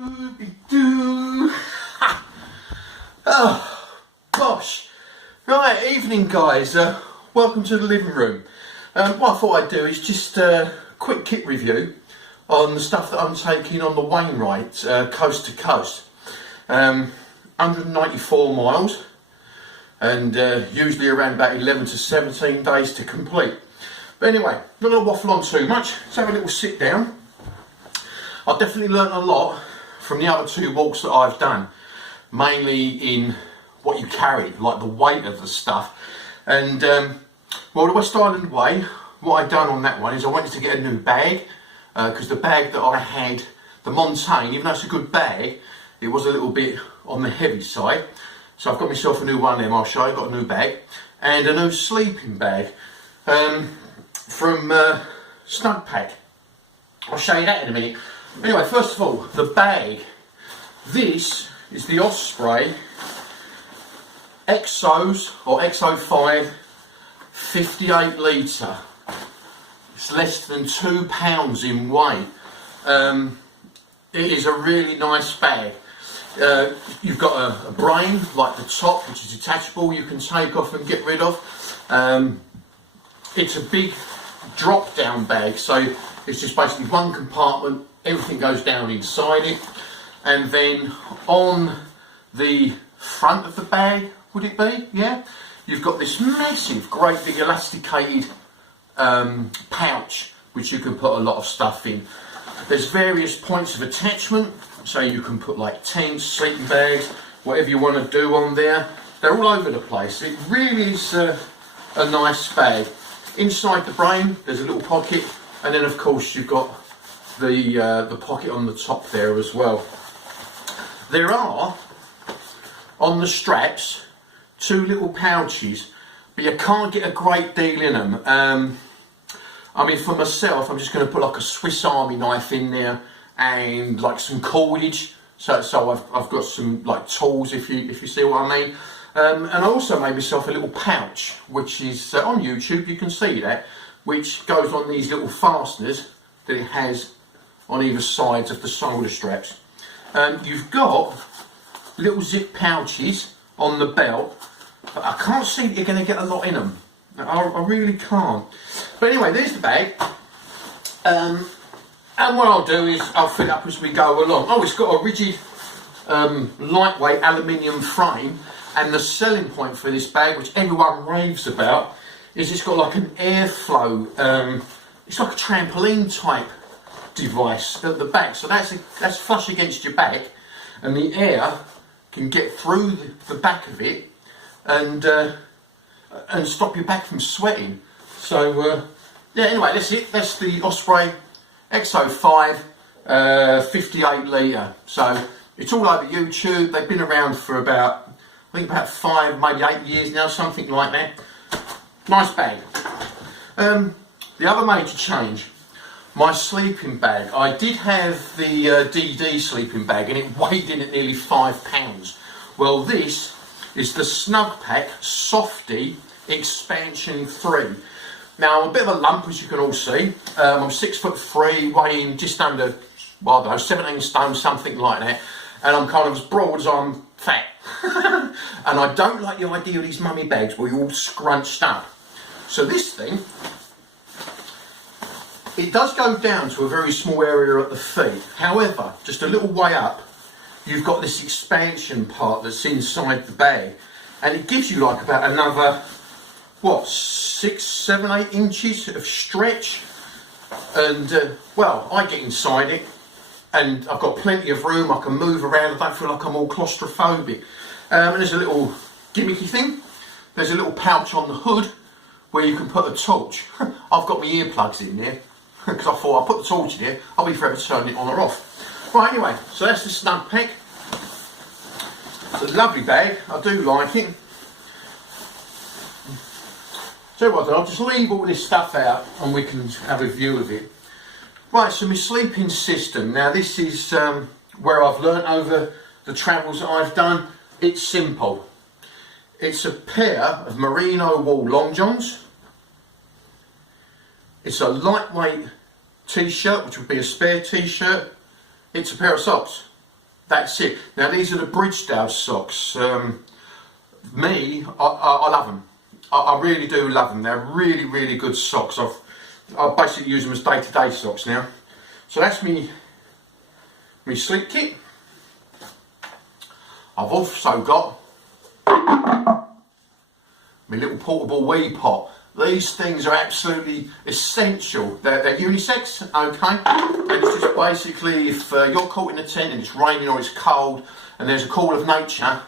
Scooby-Doo. Oh, gosh. Right, evening guys. Welcome to the living room. What I thought I'd do is just a quick kit review on the stuff that I'm taking on the Wainwright coast to coast. 194 miles and usually around about 11 to 17 days to complete. But anyway, not going to waffle on too much. Let's have a little sit down. I've definitely learnt a lot from the other two walks that I've done, mainly in what you carry, like the weight of the stuff. And well, the West Island Way, what I've done on that one is I wanted to get a new bag, because the bag that I had, the Montaigne, even though it's a good bag, it was a little bit on the heavy side. So I've got myself a new one there, I'll show you. I've got a new bag and a new sleeping bag from Snug Pack. I'll show you that in a minute. Anyway, first of all, the bag. This is the Osprey Exos or XO5 58 litre. It's less than £2 in weight. It is a really nice bag. You've got a brain like the top, which is detachable, you can take off and get rid of. It's a big drop down bag, so it's just basically one compartment, everything goes down inside it, and then on the front of the bag, would it be? Yeah, you've got this massive, great big elasticated pouch which you can put a lot of stuff in. There's various points of attachment, so you can put like tents, sleeping bags, whatever you want to do on there. They're all over the place. It really is a nice bag. Inside the brain there's a little pocket, and then of course you've got the pocket on the top there as well. There are on the straps two little pouches, but you can't get a great deal in them. I mean, for myself, I'm just going to put like a Swiss Army knife in there and like some cordage. So I've got some like tools, if you see what I mean. And I also made myself a little pouch, which is on YouTube. You can see that, which goes on these little fasteners that it has on either sides of the shoulder straps. You've got little zip pouches on the belt, but I can't see that you're going to get a lot in them. I really can't. But anyway, there's the bag. And what I'll do is I'll fill it up as we go along. Oh, it's got a rigid, lightweight aluminium frame. And the selling point for this bag, which everyone raves about, is it's got like an airflow. It's like a trampoline type device at the back. So that's flush against your back, and the air can get through the back of it and stop your back from sweating. So yeah, anyway, that's it. That's the Osprey XO5 58 litre. So it's all over YouTube. They've been around for about, I think about 5, maybe 8 years now, something like that. Nice bag. The other major change, my sleeping bag. I did have the DD sleeping bag, and it weighed in at nearly £5. Well, this is the Snug Pack Softy Expansion 3. Now, I'm a bit of a lump, as you can all see. I'm 6'3", weighing just under, well, I don't know, 17 stone, something like that. And I'm kind of as broad as I'm fat. And I don't like the idea of these mummy bags where you're all scrunched up. So this thing, it does go down to a very small area at the feet. However, just a little way up, you've got this expansion part that's inside the bag. And it gives you like about another, what, 6, 7, 8 inches of stretch. And, well, I get inside it, and I've got plenty of room. I can move around. I don't feel like I'm all claustrophobic. And there's a little gimmicky thing. There's a little pouch on the hood where you can put a torch. I've got my earplugs in there because I thought I'll put the torch in here, I'll be forever turning it on or off. Right, anyway, so that's the Snug Pack. It's a lovely bag. I do like it. So what, I'll just leave all this stuff out and we can have a view of it. Right, so my sleeping system. Now this is where I've learnt over the travels that I've done. It's simple. It's a pair of merino wool long johns. It's a lightweight t-shirt, which would be a spare t-shirt. It's a pair of socks. That's it. Now these are the Bridgedale socks. I love them. I really do love them. They're really, really good socks. I basically use them as day-to-day socks now. So that's me sleep kit. I've also got my little portable wee pot. These things are absolutely essential. They're unisex, okay? And it's just basically if you're caught in a tent and it's raining or it's cold and there's a call of nature,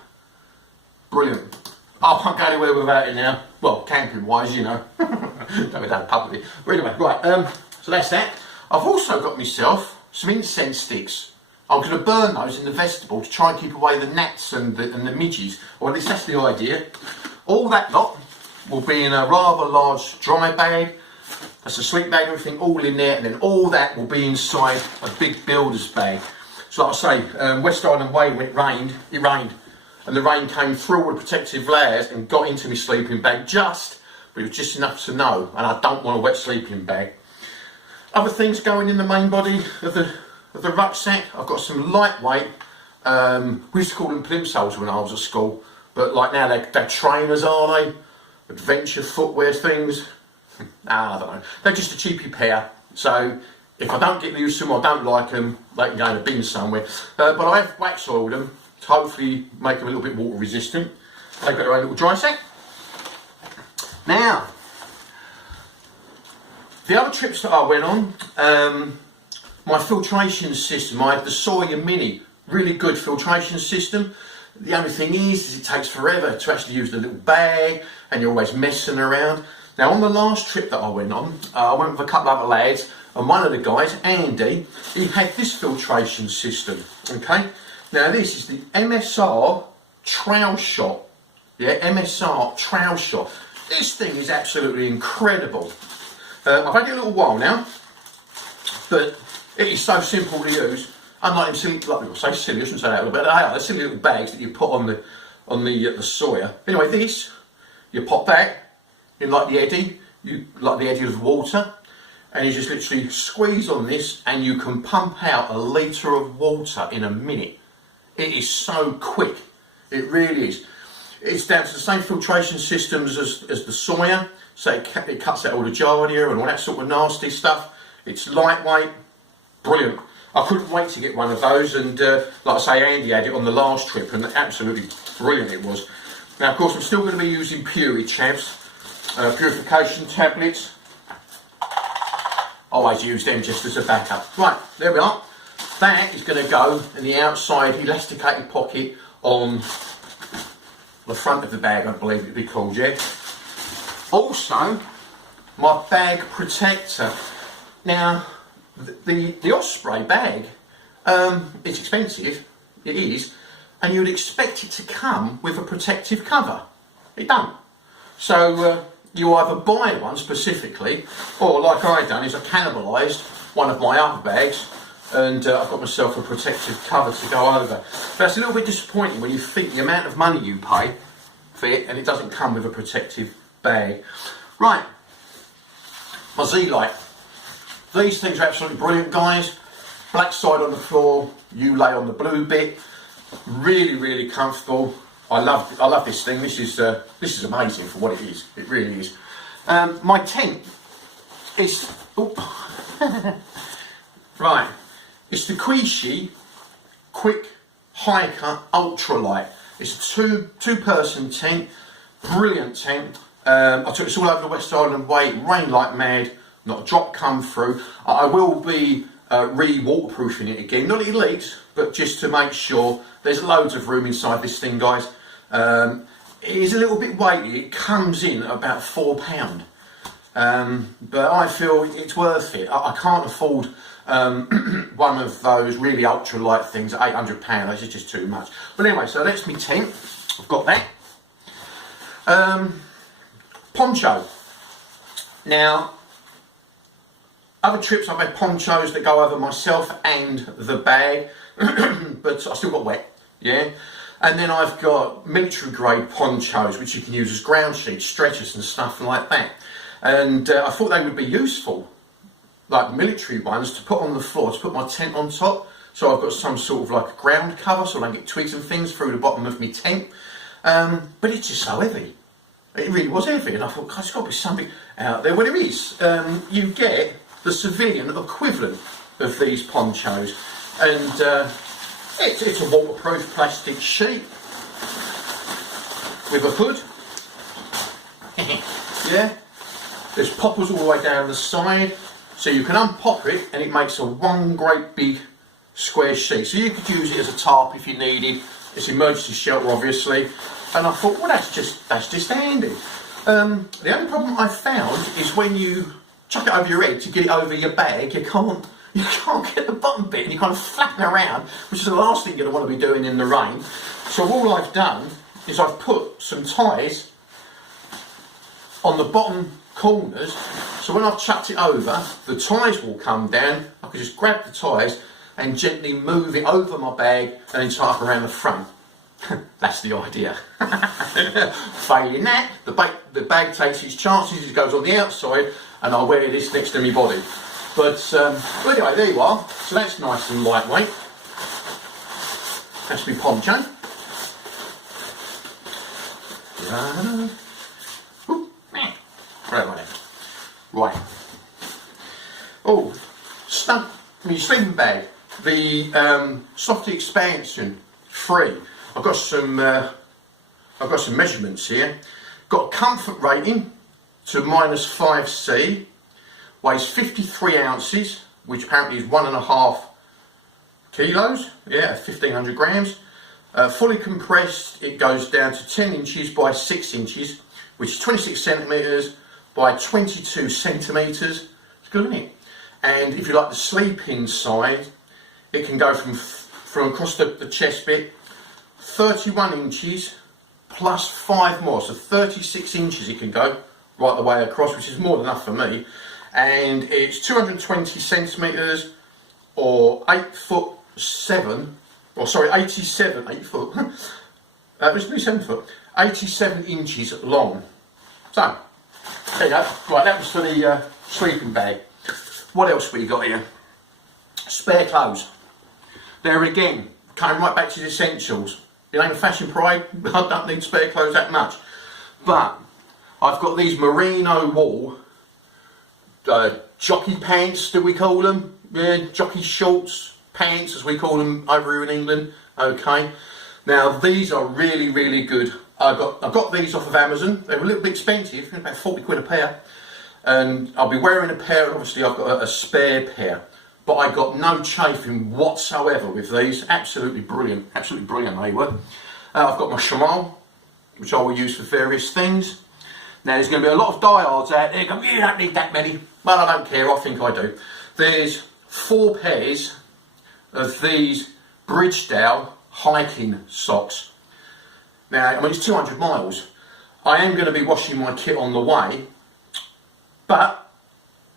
brilliant. I can't go anywhere without it now. Well, camping wise, you know. Don't be done publicly. But anyway, right, so that's that. I've also got myself some incense sticks. I'm going to burn those in the vestibule to try and keep away the gnats and the midges, or at least that's the idea. All that lot will be in a rather large dry bag. That's a sleep bag, everything all in there, and then all that will be inside a big builder's bag. So like I say, West Island Way, when it rained, and the rain came through all the protective layers and got into my sleeping bag but it was just enough to know, and I don't want a wet sleeping bag. Other things going in the main body of the rucksack, I've got some lightweight, we used to call them plimsolls when I was at school, but like now they're trainers, are they? Adventure footwear things. I don't know. They're just a cheapy pair, so if I don't get used to them or don't like them, they can go in a bin somewhere. But I have wax oiled them to hopefully make them a little bit water resistant. They've got their own little dry sack. Now, the other trips that I went on, my filtration system, I had the Sawyer Mini, really good filtration system. The only thing is it takes forever to actually use the little bag and you're always messing around. Now on the last trip that I went on, I went with a couple of other lads, and one of the guys, Andy, he had this filtration system, okay? Now this is the MSR Trail Shot, yeah, MSR Trail Shot. This thing is absolutely incredible. I've had it a little while now, but it is so simple to use. Unlike them silly, like people say silly, I shouldn't say that, but they are, they're silly little bags that you put on the Sawyer. Anyway, this, you pop that in like the eddy of water, and you just literally squeeze on this and you can pump out a litre of water in a minute. It is so quick, it really is. It's down to the same filtration systems as the Sawyer, so it cuts out all the giardia and all that sort of nasty stuff. It's lightweight, brilliant. I couldn't wait to get one of those, and like I say, Andy had it on the last trip, and absolutely brilliant it was. Now, of course, I'm still going to be using Puri chavs, purification tablets. Always use them just as a backup. Right, there we are. That is going to go in the outside elasticated pocket on the front of the bag, I believe it'd be called, yeah. Also, my bag protector. Now, the Osprey bag, it's expensive, it is, and you'd expect it to come with a protective cover. It don't. So you either buy one specifically, or like I done, is I cannibalised one of my other bags, and I've got myself a protective cover to go over. But it's a little bit disappointing when you think the amount of money you pay for it, and it doesn't come with a protective bag. Right, my Z-Light. These things are absolutely brilliant, guys. Black side on the floor, you lay on the blue bit. Really, really comfortable. I love this thing. This is amazing for what it is. It really is. My tent is right. It's the Quishi Quick Hiker Ultralight. It's a two-person tent. Brilliant tent. I took this all over the West Island Way. It rained like mad. Not a drop come through. I will be re-waterproofing it again. Not that it leaks, but just to make sure. There's loads of room inside this thing, guys. It is a little bit weighty. It comes in at about £4. But I feel it's worth it. I can't afford one of those really ultralight things at £800. That's just too much. But anyway, so that's my tent. I've got that. Poncho. Now, other trips I've had ponchos that go over myself and the bag, but I still got wet, yeah? And then I've got military grade ponchos, which you can use as ground sheets, stretchers and stuff like that. And I thought they would be useful, like the military ones, to put on the floor, to put my tent on top. so I've got some sort of like a ground cover so I don't get twigs and things through the bottom of my tent. But it's just so heavy. It really was heavy, and I thought, God, there's got to be something out there. Well, there is. You get the civilian equivalent of these ponchos, and it's a waterproof plastic sheet with a hood. Yeah, there's poppers all the way down the side, so you can unpop it and it makes a one great big square sheet. So you could use it as a tarp if you needed. It's emergency shelter, obviously. And I thought, well, that's just handy. The only problem I found is when you chuck it over your head to get it over your bag, you can't get the bottom bit, and you're kind of flapping around, which is the last thing you're going to want to be doing in the rain. So all I've done is I've put some ties on the bottom corners, so when I've chucked it over, the ties will come down. I can just grab the ties and gently move it over my bag and then tie up around the front. That's the idea. Failing that, the bag takes its chances, it goes on the outside, and I'll wear this next to my body. But anyway, there you are. So that's nice and lightweight. That's my poncho. Right. Oh, my sleeping bag. The Softy Expansion 3. I've got some measurements here. Got a comfort rating to -5C. Weighs 53 ounces, which apparently is 1.5 kilos. Yeah, 1,500 grams. Fully compressed, it goes down to 10 inches by 6 inches, which is 26 centimetres by 22 centimetres. It's good, isn't it? And if you like the sleep-in side, it can go from across the chest bit, 31 inches plus 5 more, so 36 inches it can go right the way across, which is more than enough for me. And it's 220 centimetres or 87 87 inches long. So, there you go. Right, that was for the sleeping bag. What else we got here? Spare clothes. There again, coming right back to the essentials. It ain't a fashion parade, I don't need spare clothes that much. But I've got these merino wool jockey pants, do we call them? Yeah, jockey shorts, pants as we call them over here in England. Okay. Now these are really, really good. I got these off of Amazon. They were a little bit expensive, about 40 quid a pair. And I'll be wearing a pair, and obviously I've got a spare pair. But I got no chafing whatsoever with these. Absolutely brilliant they were. I've got my chamal, which I will use for various things. Now there's going to be a lot of diehards out there going, you don't need that many. Well, I don't care, I think I do. There's 4 pairs of these Bridgedale hiking socks. Now, I mean, it's 200 miles. I am going to be washing my kit on the way, but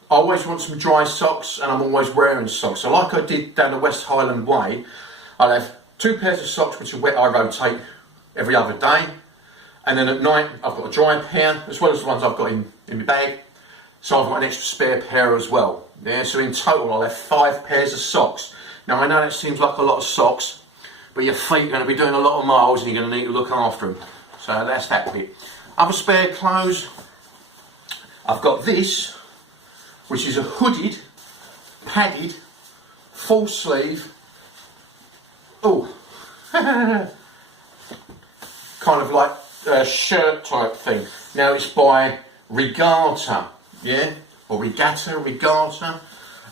I always want some dry socks, and I'm always wearing socks. So like I did down the West Highland Way, I'll have 2 pairs of socks which are wet, I rotate every other day. And then at night, I've got a dry pair, as well as the ones I've got in my bag. So I've got an extra spare pair as well. Yeah, so in total, I'll have 5 pairs of socks. Now I know that seems like a lot of socks, but your feet are going to be doing a lot of miles and you're going to need to look after them. So that's that bit. Other spare clothes, I've got this, which is a hooded, padded, full sleeve, kind of like a shirt type thing. Now it's by Regatta, yeah, or Regatta,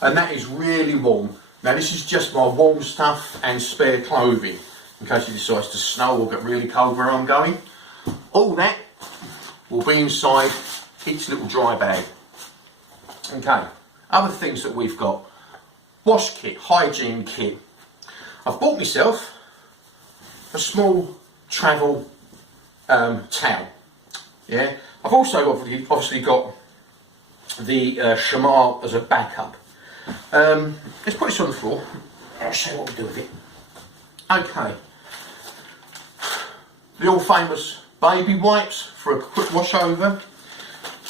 and that is really warm. Now this is just my warm stuff and spare clothing, in case it decides to snow or get really cold where I'm going. All that will be inside its little dry bag. Okay, other things that we've got. Wash kit, hygiene kit. I've bought myself a small travel towel. Yeah, I've also obviously got the chamal as a backup. Let's put this on the floor. I'll show you what we do with it. Okay, the all famous baby wipes for a quick wash over.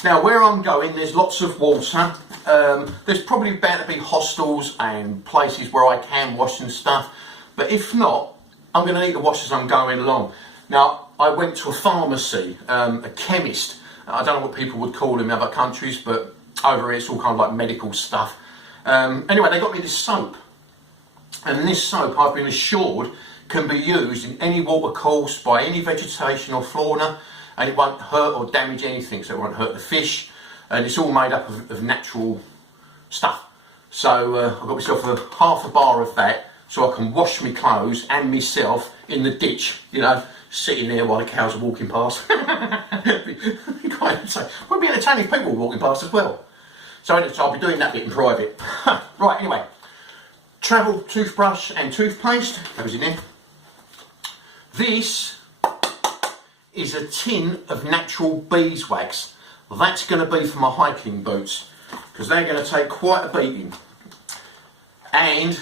Now where I'm going, there's lots of water, There's probably bound to be hostels and places where I can wash and stuff, but if not, I'm going to need to wash as I'm going along. Now, I went to a pharmacy, a chemist. I don't know what people would call them in other countries, but over here it's all kind of like medical stuff. Anyway, they got me this soap, and this soap, I've been assured, can be used in any water course by any vegetation or fauna, and it won't hurt or damage anything, so it won't hurt the fish, and it's all made up of natural stuff. So I've got myself half a bar of that, so I can wash my clothes and myself in the ditch, you know, sitting there while the cows are walking past. Would be entertaining if people were walking past as well. So I'll be doing that bit in private. Right, anyway, travel toothbrush and toothpaste goes in there. This is a tin of natural beeswax. That's going to be for my hiking boots, because they're going to take quite a beating. And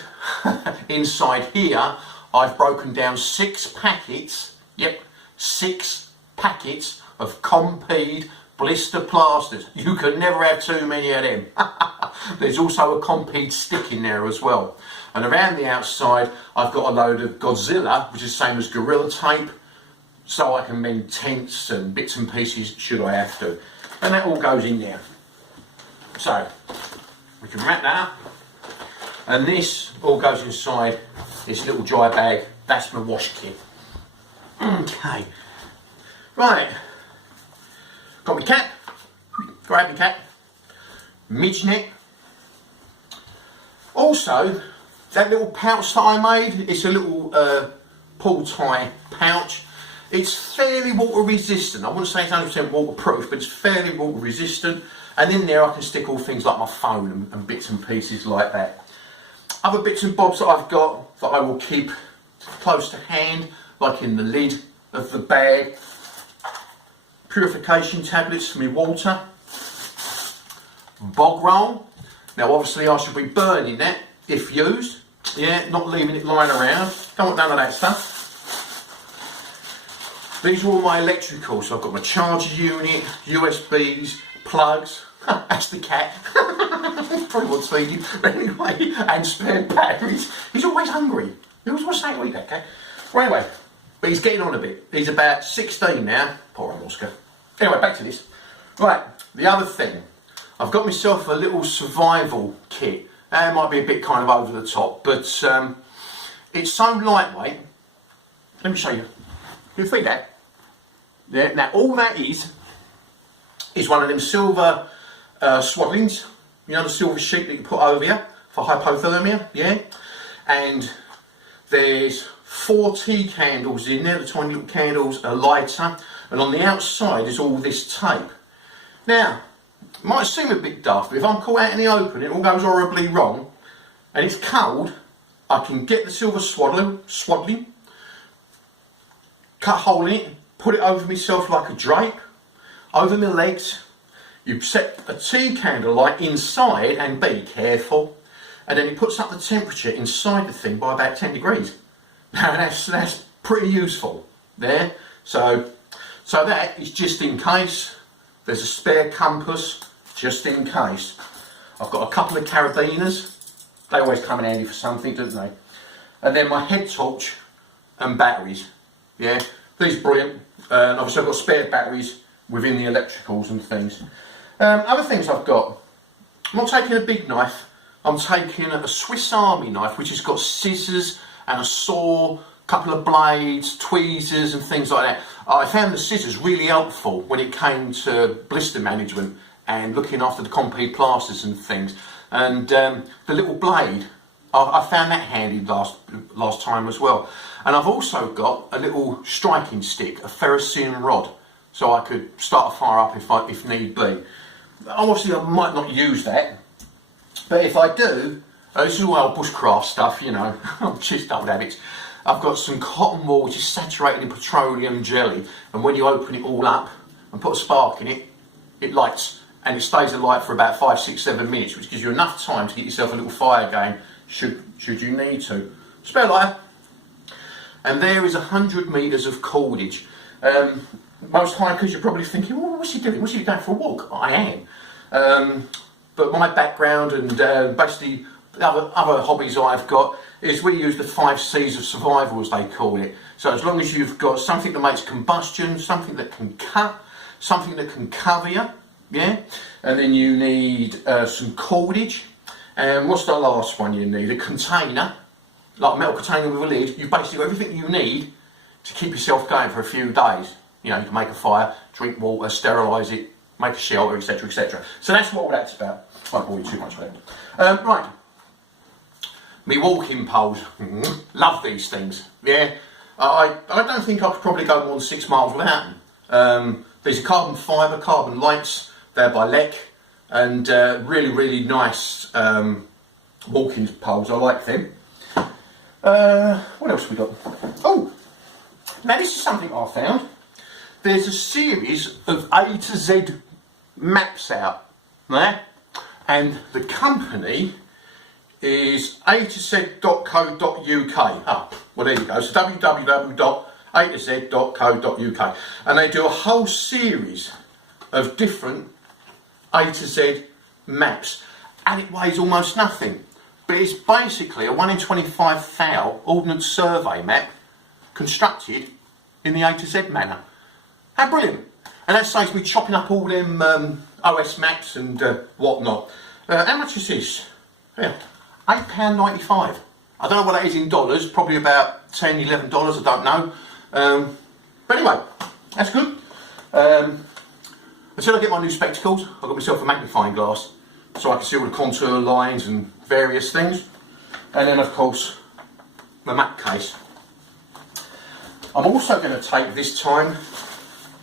inside here, I've broken down 6 packets, yep, 6 packets of Compeed blister plasters. You can never have too many of them. There's also a Compeed stick in there as well. And around the outside, I've got a load of Godzilla, which is the same as Gorilla Tape, so I can mend tents and bits and pieces should I have to. And that all goes in there. So, we can wrap that up. And this all goes inside this little dry bag. That's my wash kit. Okay. Right. Got my cap. Grab my cap. Midge net. Also, that little pouch that I made, it's a little pull tie pouch. It's fairly water resistant. I wouldn't say it's 100% waterproof, but it's fairly water resistant. And in there I can stick all things like my phone and bits and pieces like that. Other bits and bobs that I've got that I will keep close to hand, like in the lid of the bag. Purification tablets for my water. Bog roll. Now obviously I should be burning that if used. Yeah, not leaving it lying around. Don't want none of that stuff. These are all my electricals. So I've got my charger unit, USBs, plugs. That's the cat. Probably wants feeding. Anyway, and spare batteries. He's always hungry. He always wants something to eat, that cat. Well, anyway, but he's getting on a bit. He's about 16 now. Poor old Oscar. Anyway, back to this. Right, the other thing. I've got myself a little survival kit. It might be a bit kind of over the top, but it's so lightweight. Let me show you. Can you see that? Yeah. Now, all that is one of them silver swaddlings. You know, the silver sheet that you put over you for hypothermia, yeah? And there's 4 tea candles in there, the tiny little candles, a lighter, and on the outside is all this tape. Now, it might seem a bit daft, but if I'm caught out in the open, it all goes horribly wrong, and it's cold, I can get the silver swaddling, cut a hole in it, put it over myself like a drape, over my legs. You set a tea candle light inside, and be careful, and then it puts up the temperature inside the thing by about 10 degrees. Now that's pretty useful there. So that is just in case. There's a spare compass just in case. I've got a couple of carabiners. They always come in handy for something, don't they? And then my head torch and batteries. Yeah, these are brilliant. And obviously I've got spare batteries within the electricals and things. Other things I've got. I'm not taking a big knife. I'm taking a Swiss Army knife, which has got scissors and a saw, a couple of blades, tweezers and things like that. I found the scissors really helpful when it came to blister management and looking after the Compeed plasters and things. And the little blade, I found that handy last time as well. And I've also got a little striking stick, a ferrocene rod, so I could start a fire up if need be. Obviously I might not use that, but if I do, this is all old bushcraft stuff, you know, just old habits. I've got some cotton wool which is saturated in petroleum jelly, and when you open it all up and put a spark in it, it lights, and it stays alight for about 5, 6, 7 minutes, which gives you enough time to get yourself a little fire going, should you need to. Spare lighter. And there is 100 metres of cordage. Most hikers, you're probably thinking, well, what's he doing? What's he going for a walk? I am. but my background and basically other hobbies I've got is we use the 5 C's of survival, as they call it. So as long as you've got something that makes combustion, something that can cut, something that can cover you, yeah, and then you need some cordage, and what's the last one you need? A container, like a metal container with a lid. You've basically got everything you need to keep yourself going for a few days. You know, you can make a fire, drink water, sterilise it, make a shelter, etc, etc. So that's what all that's about. I won't bore you too much with that. Right. Me walking poles, love these things, yeah. I don't think I could probably go more than 6 miles without them. These are carbon fibre, carbon lights, they're by Leck, and really nice walking poles, I like them. What else have we got? Oh, now this is something I found. There's a series of A to Z maps out there, and the company is a2z.co.uk. Oh, well there you go, so www.a2z.co.uk, and they do a whole series of different A to Z maps, and it weighs almost nothing, but it's basically a 1 in 25 thou ordnance survey map constructed in the A to Z manner. How brilliant! And that saves me chopping up all them OS maps and whatnot. How much is this? Yeah. £8.95. I don't know what that is in dollars, probably about $10, $11, I don't know. But anyway, that's good. Until I get my new spectacles, I've got myself a magnifying glass so I can see all the contour lines and various things. And then, of course, my map case. I'm also going to take this time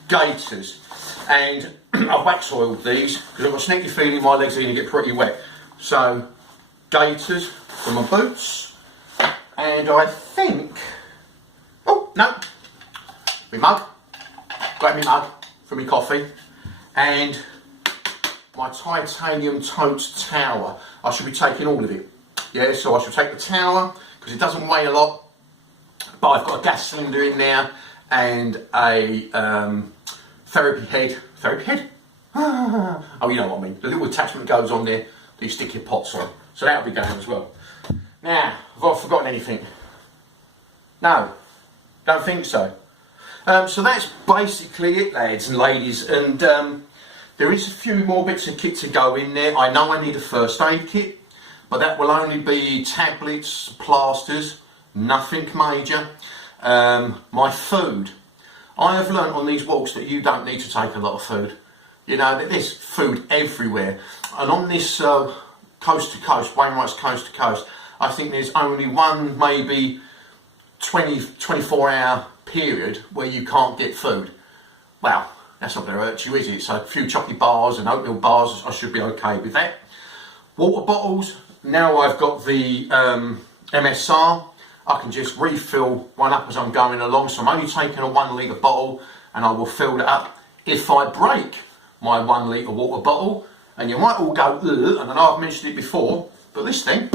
gaiters, and I've wax oiled these because I've got a sneaky feeling my legs are going to get pretty wet. So, gaiters for my boots, and I think, oh no, my mug, grab my mug for my coffee, and my titanium tote tower. I should be taking all of it, yeah, so I should take the tower because it doesn't weigh a lot, but I've got a gas cylinder in there and a therapy head, oh you know what I mean, the little attachment goes on there that you stick your pots on. So that'll be going as well. Now, have I forgotten anything? No, don't think so. So that's basically it, lads and ladies. And there is a few more bits of kit to go in there. I know I need a first aid kit, but that will only be tablets, plasters, nothing major. My food. I have learnt on these walks that you don't need to take a lot of food. You know, there's food everywhere. And on this coast to coast, Wainwright's coast to coast, I think there's only one maybe 24-hour period where you can't get food. Well, that's not going to hurt you, is it? So a few chocolate bars and oatmeal bars, I should be okay with that. Water bottles, now I've got the MSR, I can just refill one up as I'm going along. So I'm only taking a 1 litre bottle and I will fill that up. If I break my 1 litre water bottle, and you might all go, ugh, and I know I've mentioned it before, but this thing,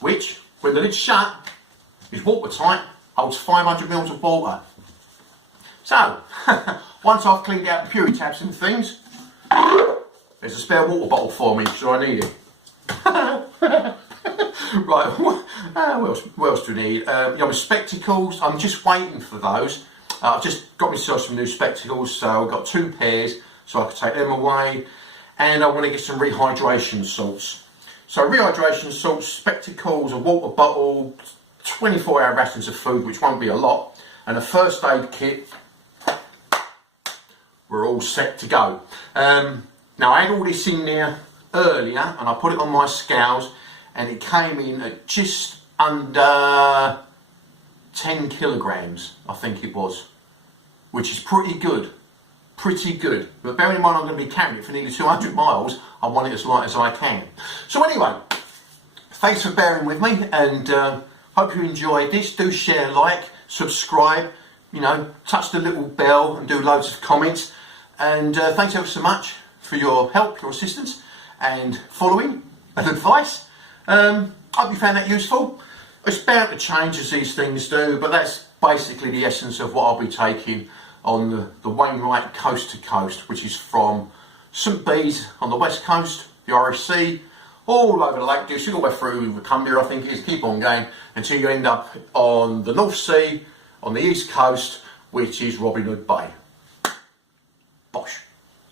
which, when the lid's shut, is watertight, holds 500 mils of water. So, once I've cleaned out the purity tabs and things, there's a spare water bottle for me, so I need it. Right, what else do we need? My spectacles, I'm just waiting for those. I've just got myself some new spectacles, so I've got 2 pairs, so I can take them away. And I want to get some rehydration salts. So rehydration salts, spectacles, a water bottle, 24-hour rations of food, which won't be a lot, and a first aid kit. We're all set to go. Now I had all this in there earlier, and I put it on my scales, and it came in at just under 10 kilograms, I think it was, which is pretty good. Pretty good. But bearing in mind I'm going to be carrying it for nearly 200 miles, I want it as light as I can. So anyway, thanks for bearing with me, and hope you enjoyed this. Do share, like, subscribe, you know, touch the little bell and do loads of comments. And thanks ever so much for your help, your assistance, and following and advice. Hope you found that useful. It's bound to change as these things do, but that's basically the essence of what I'll be taking on the Wainwright coast to coast, which is from St Bees on the west coast, the Irish Sea, all over the Lake District, all the way through Cumbria, I think it is, keep on going until you end up on the North Sea, on the east coast, which is Robin Hood Bay. Bosh.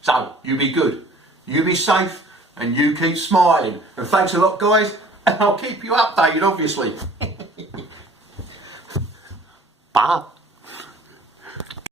So, you be good, you be safe, and you keep smiling. And thanks a lot, guys, and I'll keep you updated, obviously. Bye.